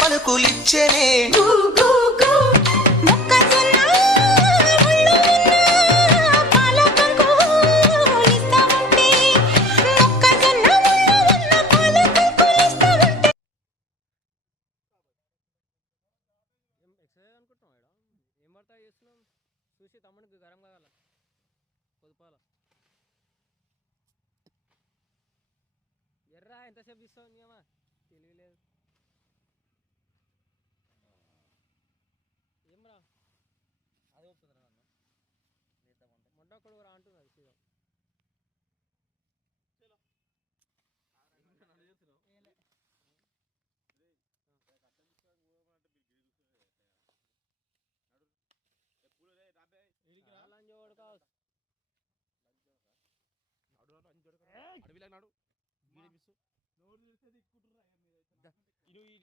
పలుకులిచ్చెనే exercise అనుకుంటున్నాం ఏం పడతా చేస్తున్నాం చూసి తమ్ముడికి గరం కాగల పొదుపాల ఎర్రా ఎంతసేపు తీస్తావు నీయమా తెలియలేదు ఏమ్రా అది ఒప్పుతుందిరా నన్ను లేద్దామంటే మొట్ట కొడుకు రా అంటున్నది సీదా